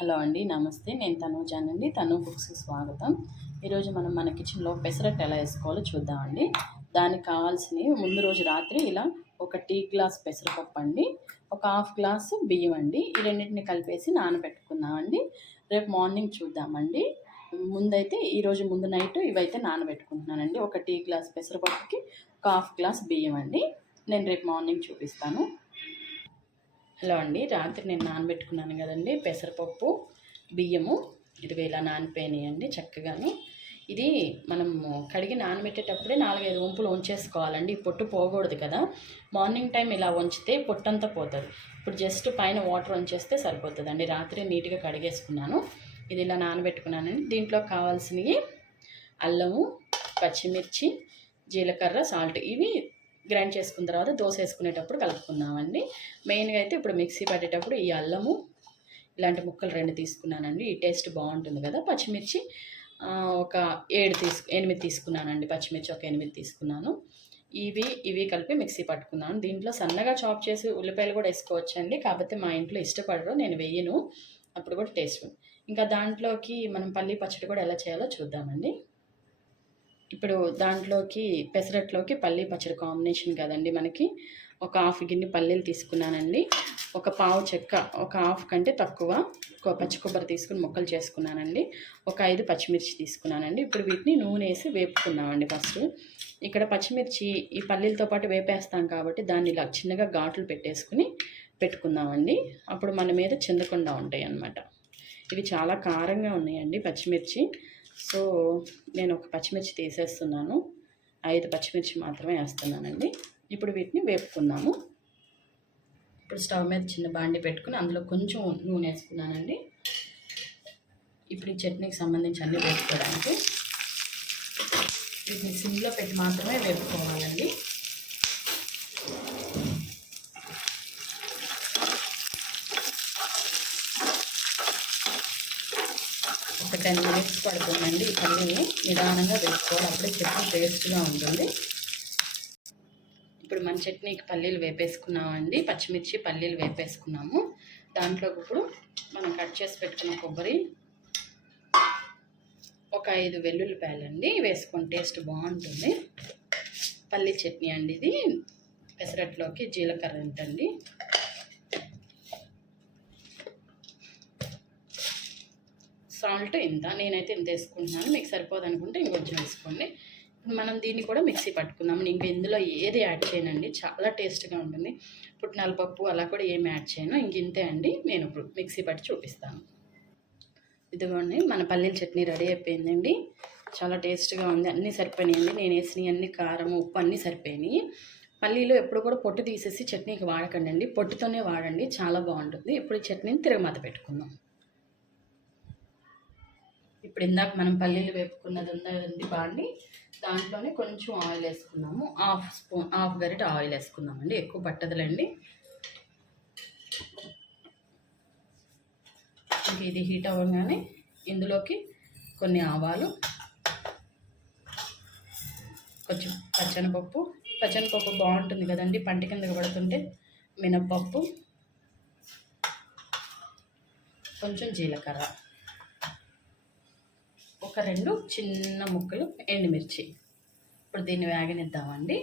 Hello అండి నమస్తే. నేను తనూజానండి తను బుక్స్కి స్వాగతం. ఈరోజు మనం మన కిచెన్లో పెసరట్టు ఎలా వేసుకోవాలో చూద్దామండి దానికి కావాల్సినవి ముందు రోజు రాత్రి ఇలా ఒక టీ గ్లాస్ పెసరపప్పు అండి ఒక హాఫ్ గ్లాసు బియ్యం అండి. ఈ రెండింటిని కలిపేసి నానబెట్టుకుందామండి రేపు మార్నింగ్ చూద్దామండి ముందైతే ఈరోజు ముందు నైట్ ఇవైతే నానబెట్టుకుంటున్నానండి ఒక టీ గ్లాస్ పెసరపప్పుకి ఒక హాఫ్ గ్లాస్ బియ్యం అండి. నేను రేపు మార్నింగ్ చూపిస్తాను. హలో అండి. రాత్రి నేను నానబెట్టుకున్నాను కదండి. పెసరపప్పు బియ్యము. ఇదిగో ఇలా నానిపోయినాయండి చక్కగాను. ఇది మనము కడిగి నానబెట్టేటప్పుడే నాలుగైదు వంపులు ఉంచేసుకోవాలండి. ఈ పొట్టు పోకూడదు కదా. మార్నింగ్ టైం ఇలా ఉంచితే పొట్టంతా పోతుంది. ఇప్పుడు జస్ట్ పైన వాటర్ ఉంచేస్తే సరిపోతుందండి. రాత్రి నీట్గా కడిగేసుకున్నాను. ఇది ఇలా నానబెట్టుకున్నానండి. దీంట్లో కావాల్సినవి అల్లము పచ్చిమిర్చి జీలకర్ర సాల్ట్. ఇవి గ్రైండ్ చేసుకున్న తర్వాత దోశ వేసుకునేటప్పుడు కలుపుకున్నామండి మెయిన్గా అయితే ఇప్పుడు మిక్సీ పట్టేటప్పుడు ఈ అల్లము ఇలాంటి ముక్కలు రెండు తీసుకున్నానండి. ఈ టేస్ట్ బాగుంటుంది కదా. పచ్చిమిర్చి ఒక ఏడు తీసుకు ఎనిమిది తీసుకున్నానండి. పచ్చిమిర్చి ఒక ఎనిమిది తీసుకున్నాను. ఇవి ఇవి కలిపి మిక్సీ పట్టుకున్నాను. దీంట్లో సన్నగా చాప్ చేసి ఉల్లిపాయలు కూడా వేసుకోవచ్చండి. కాకపోతే మా ఇంట్లో ఇష్టపడరు నేను వెయ్యను అప్పుడు కూడా టేస్ట్ ఇంకా దాంట్లోకి మనం పల్లి పచ్చడి కూడా ఎలా చేయాలో చూద్దామండి. ఇప్పుడు దాంట్లోకి పెసరట్లోకి పల్లి పచ్చడి కాంబినేషన్ కదండి మనకి. ఒక హాఫ్ గిన్నె పల్లీలు తీసుకున్నానండి. ఒక పావు చెక్క ఒక హాఫ్ కంటే తక్కువ పచ్చి కొబ్బరి తీసుకుని ముక్కలు చేసుకున్నానండి. ఒక ఐదు పచ్చిమిర్చి తీసుకున్నానండి. ఇప్పుడు వీటిని నూనె వేసి వేపుకున్నామండి ఫస్ట్. ఇక్కడ పచ్చిమిర్చి ఈ పల్లీలతో పాటు వేపేస్తాం కాబట్టి దాన్ని ఇలా చిన్నగా ఘాట్లు పెట్టేసుకుని పెట్టుకుందామండి. అప్పుడు మన మీద చిందకుండా ఉంటాయి అన్నమాట ఇవి చాలా కారంగా ఉన్నాయండి పచ్చిమిర్చి. సో నేను ఒక పచ్చిమిర్చి తీసేస్తున్నాను. ఐదు పచ్చిమిర్చి మాత్రమే వేస్తున్నానండి. ఇప్పుడు వీటిని వేపుకుందాము. ఇప్పుడు స్టవ్ మీద చిన్న బాండి పెట్టుకుని అందులో కొంచెం నూనె వేసుకున్నానండి. ఇప్పుడు ఈ చట్నీకి సంబంధించి అన్నీ వేపుకోవడానికి వీటిని సిమ్లో పెట్టి మాత్రమే వేపుకోవాలండి. ఒక టెన్ మినిట్స్ పడుతుందండి. ఈ పల్లీని నిదానంగా వేసుకోవాలి. అప్పుడే చట్నీ టేస్ట్గా ఉంటుంది. ఇప్పుడు మన చట్నీకి పల్లీలు వేపేసుకున్నామండి. పచ్చిమిర్చి పల్లీలు వేపేసుకున్నాము. దాంట్లో ఇప్పుడు మనం కట్ చేసి పెట్టుకున్న కొబ్బరి ఒక ఐదు వెల్లుల్లిపాయలండి. వేసుకొని టేస్ట్ బాగుంటుంది. పల్లీ చట్నీ అండి ఇది. పెసరట్లోకి జీలకర్ర ఏంటండి సాల్ట్ ఇంత నేనైతే ఇంత వేసుకుంటున్నాను మీకు సరిపోదు అనుకుంటే ఇంకొంచెం వేసుకోండి. ఇప్పుడు మనం దీన్ని కూడా మిక్సీ పట్టుకుందాం. నేను ఇంక ఇందులో ఏది యాడ్ చేయనండి చాలా టేస్ట్గా ఉంటుంది. పుట్నాల పప్పు అలా కూడా ఏమి యాడ్ చేయను ఇంక ఇంతే అండి. నేను ఇప్పుడు మిక్సీ పట్టి చూపిస్తాను. ఇదిగోండి మన పల్లీల చట్నీ రెడీ అయిపోయిందండి. చాలా టేస్ట్గా ఉంది అన్నీ సరిపోయినాయండి. నేను వేసినవి అన్ని కారం ఉప్పు అన్నీ సరిపోయినాయి. పల్లీలు ఎప్పుడు కూడా పొట్టు తీసేసి చట్నీకి వాడకండి అండి. పొట్టుతోనే వాడండి చాలా బాగుంటుంది. ఇప్పుడు ఈ చట్నీని తిరగమాత పెట్టుకుందాం. ఇప్పుడు ఇందాక మనం పల్లీలు వేపుకున్నది ఉందండి బాండి. దాంట్లోనే కొంచెం ఆయిల్ వేసుకున్నాము. హాఫ్ స్పూన్ హాఫ్ గరిట ఆయిల్ వేసుకుందామండి. ఎక్కువ పట్టదులండి. ఇంక ఇది హీట్ అవ్వగానే ఇందులోకి కొన్ని ఆవాలు కొంచెం పచ్చనిపప్పు. పచ్చనిపప్పు బాగుంటుంది కదండి పంట కింద పడుతుంటే మినప్పప్పు కొంచెం జీలకర్ర. ఒక రెండు చిన్న ముక్కలు ఎండుమిర్చి. ఇప్పుడు దీన్ని వేగనిద్దామండి.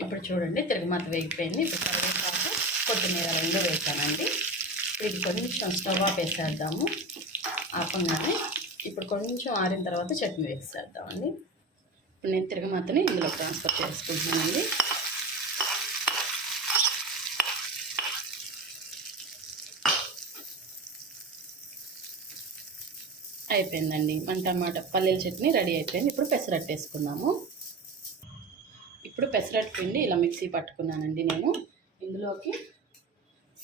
ఇప్పుడు చూడండి తిరగమాత వేగిపోయింది. ఇప్పుడు కరివేపాకు కొత్తిమీర రెండు వేసానండి. ఇది కొంచెం స్టవ్ ఆఫ్ వేసేద్దాము. ఆపంగానే ఇప్పుడు కొంచెం ఆరిన తర్వాత చట్నీ వేసేద్దామండి. ఇప్పుడు నేను తిరగమాతని ఇందులో ట్రాన్స్ఫర్ చేసుకుంటున్నానండి. అయిపోయిందండి. మన టమాటా పల్లీల చట్నీ రెడీ అయిపోయింది. ఇప్పుడు పెసరట్టు వేసుకుందాము. ఇప్పుడు పెసరట్టు పిండి ఇలా మిక్సీ పట్టుకున్నానండి నేను. ఇందులోకి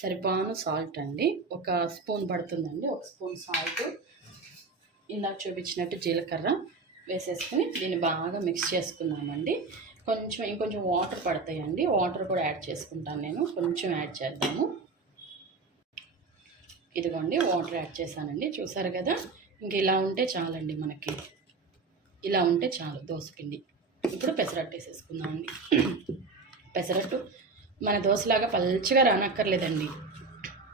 సరిపాను సాల్ట్ అండి. ఒక స్పూన్ పడుతుందండి. ఒక స్పూన్ సాల్ట్. ఇందాక చూపించినట్టు జీలకర్ర వేసేసుకుని దీన్ని బాగా మిక్స్ చేసుకుందామండి కొంచెం ఇంకొంచెం వాటర్ పడతాయండి. వాటర్ కూడా యాడ్ చేసుకుంటాను నేను. కొంచెం యాడ్ చేద్దాము. ఇదిగోండి వాటర్ యాడ్ చేశానండి. చూసారు కదా? ఇంక ఇలా ఉంటే చాలండి మనకి. ఇలా ఉంటే చాలు దోసపిండి. ఇప్పుడు పెసరట్టు వేసేసుకుందామండి. పెసరట్టు మన దోశలాగా పల్చగా రానక్కర్లేదండి.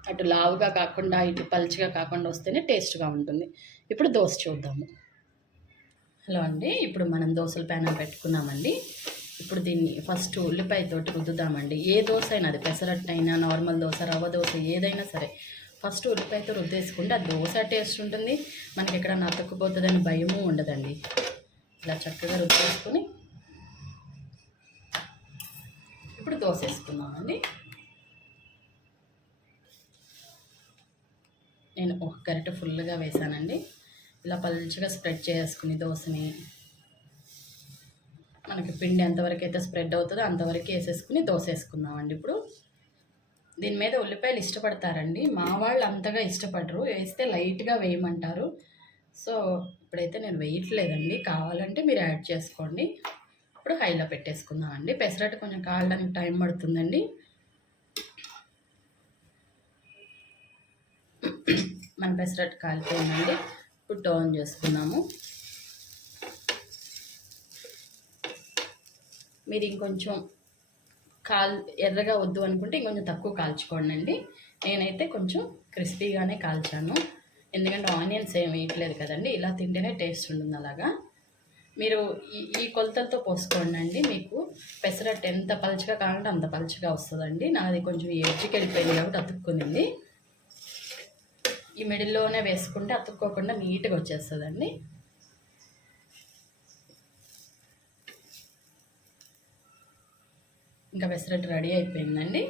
అటు లావుగా కాకుండా ఇటు పల్చగా కాకుండా వస్తేనే టేస్ట్గా ఉంటుంది. ఇప్పుడు దోశ చూద్దాము. హలో అండి ఇప్పుడు మనం దోశల ప్యాన్ పెట్టుకున్నామండి. ఇప్పుడు దీన్ని ఫస్ట్ ఉల్లిపాయతోటి రుద్దుదామండి. ఏ దోశ అయినా అది పెసరట్టు అయినా నార్మల్ దోశ రవ్వ దోశ ఏదైనా సరే ఫస్ట్ ఉల్లిపాయతో రుద్దేసుకుంటే ఆ దోశ టేస్ట్ ఉంటుంది. మనకి ఎక్కడ నతకపోతుందని భయము ఉండదండి. ఇలా చక్కగా రుద్దేసుకుని ఇప్పుడు దోశ వేసుకుందామండి. నేను ఒక గరిట ఫుల్గా వేసానండి. ఇలా పల్చగా స్ప్రెడ్ చేసుకుని దోశని మనకి పిండి ఎంతవరకు అయితే స్ప్రెడ్ అవుతుందో అంతవరకు వేసేసుకుని దోశ వేసుకుందామండి ఇప్పుడు. దీని మీద ఉల్లిపాయలు ఇష్టపడతారండి. మా వాళ్ళు అంతగా ఇష్టపడరు. వేస్తే లైట్గా వేయమంటారు. సో ఇప్పుడైతే నేను వేయట్లేదండి. కావాలంటే మీరు యాడ్ చేసుకోండి. ఇప్పుడు హైలో పెట్టేసుకుందామండి. పెసరట్టు కొంచెం కాలడానికి టైం పడుతుందండి. మన పెసరట్టు కాలిపోయిందండి. ఇప్పుడు టర్న్ చేసుకుందాము. మీరు ఇంకొంచెం కాల్ ఎర్రగా వద్దు అనుకుంటే ఇంకొంచెం తక్కువ కాల్చుకోండి అండి నేనైతే కొంచెం క్రిస్పీగానే కాల్చాను. ఎందుకంటే ఆనియన్స్ ఏమి వేయట్లేదు కదండి ఇలా తింటేనే టేస్ట్ ఉంటుంది అలాగా. మీరు ఈ ఈ కొలతలతో పోసుకోండి అండి మీకు పెసరట్టు ఎంత పలుచగా కావాలంటే అంత పలుచగా వస్తుందండి. నాది కొంచెం ఎడ్జికి వెళ్ళిపోయింది కాబట్టి అతుక్కునింది. ఈ మిడిల్లోనే వేసుకుంటే అతుక్కోకుండా నీట్గా వచ్చేస్తుందండి. ఇంకా పెసరట్టు రెడీ అయిపోయిందండి.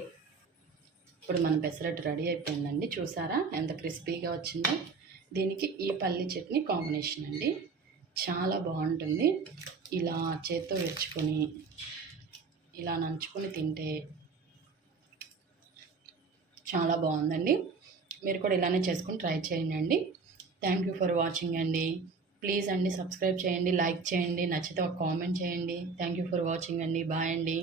ఇప్పుడు మన పెసరట్టు రెడీ అయిపోయిందండి. చూసారా? ఎంత క్రిస్పీగా వచ్చిందో. దీనికి ఈ పల్లి చట్నీ కాంబినేషన్ అండి. చాలా బాగుంటుంది. ఇలా చేత్తో విరుచుకొని ఇలా నంచుకొని తింటే చాలా బాగుందండి. మీరు కూడా ఇలానే చేసుకుని ట్రై చేయండి. థ్యాంక్ యూ ఫర్ వాచింగ్ అండి. ప్లీజ్ అండి సబ్స్క్రైబ్ చేయండి లైక్ చేయండి నచ్చితే ఒక కామెంట్ చేయండి. థ్యాంక్ యూ ఫర్ వాచింగ్ అండి. బాయ్ అండి.